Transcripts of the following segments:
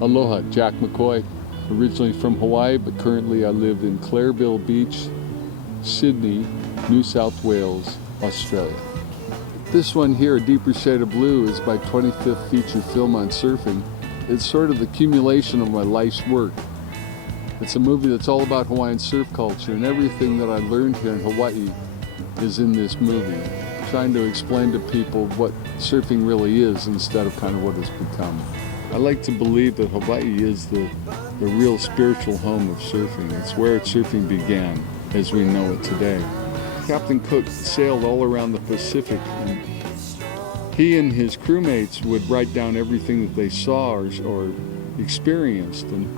Aloha, Jack McCoy, originally from Hawaii, but currently I live in Clareville Beach, Sydney, New South Wales, Australia. This one here, A Deeper Shade of Blue, is my 25th feature film on surfing. It's sort of the accumulation of my life's work. It's a movie that's all about Hawaiian surf culture, and everything that I learned here in Hawaii is in this movie, trying to explain to people what surfing really is instead of kind of what it's become. I like to believe that Hawaii is the real spiritual home of surfing. It's where surfing began as we know it today. Captain Cook sailed all around the Pacific, and he and his crewmates would write down everything that they saw or experienced. And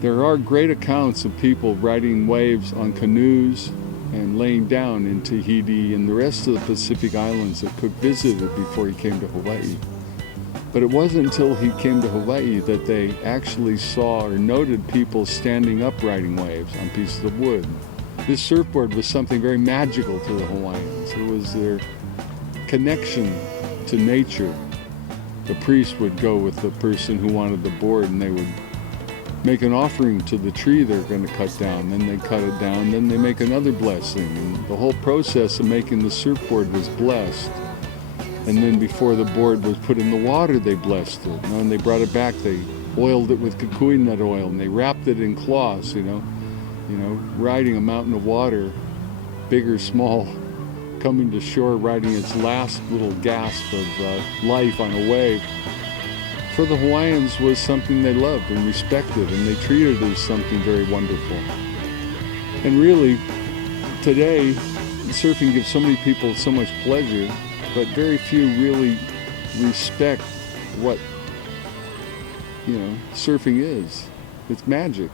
there are great accounts of people riding waves on canoes and laying down in Tahiti and the rest of the Pacific Islands that Cook visited before he came to Hawaii. But it wasn't until he came to Hawaii that they actually saw or noted people standing up riding waves on pieces of wood. This surfboard was something very magical to the Hawaiians. It was their connection to nature. The priest would go with the person who wanted the board, and they would make an offering to the tree they're going to cut down. Then they cut it down, then they make another blessing. And the whole process of making the surfboard was blessed. And then before the board was put in the water, they blessed it. And when they brought it back, they oiled it with kukui nut oil, and they wrapped it in cloths, riding a mountain of water, big or small, coming to shore, riding its last little gasp of life on a wave. For the Hawaiians was something they loved and respected, and they treated it as something very wonderful. And really, today, surfing gives so many people so much pleasure, but very few really respect what, surfing is. It's magic.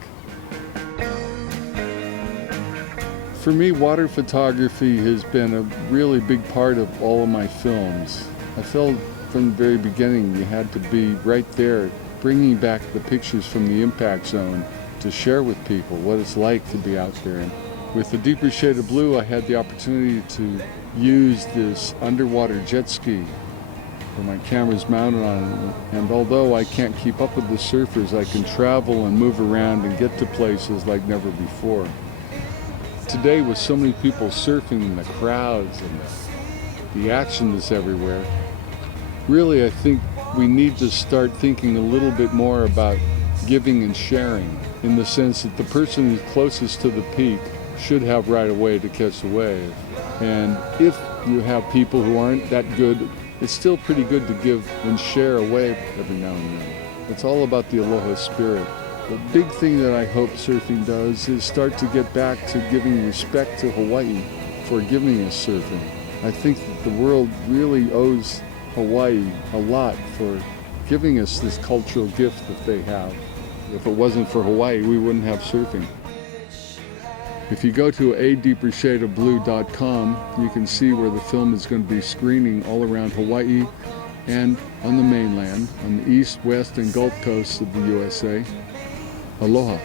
For me, water photography has been a really big part of all of my films. I felt from the very beginning you had to be right there, bringing back the pictures from the impact zone to share with people what it's like to be out there. And with A Deeper Shade of Blue, I had the opportunity to use this underwater jet ski where my camera's mounted on it. And although I can't keep up with the surfers, I can travel and move around and get to places like never before. Today, with so many people surfing and the crowds and the action that's everywhere, really I think we need to start thinking a little bit more about giving and sharing, in the sense that the person who's closest to the peak should have right of way to catch the wave. And if you have people who aren't that good, it's still pretty good to give and share a wave every now and then. It's all about the aloha spirit. The big thing that I hope surfing does is start to get back to giving respect to Hawaii for giving us surfing. I think that the world really owes Hawaii a lot for giving us this cultural gift that they have. If it wasn't for Hawaii, we wouldn't have surfing. If you go to adeepershadeofblue.com, you can see where the film is going to be screening all around Hawaii and on the mainland, on the east, west, and Gulf coasts of the USA. Aloha.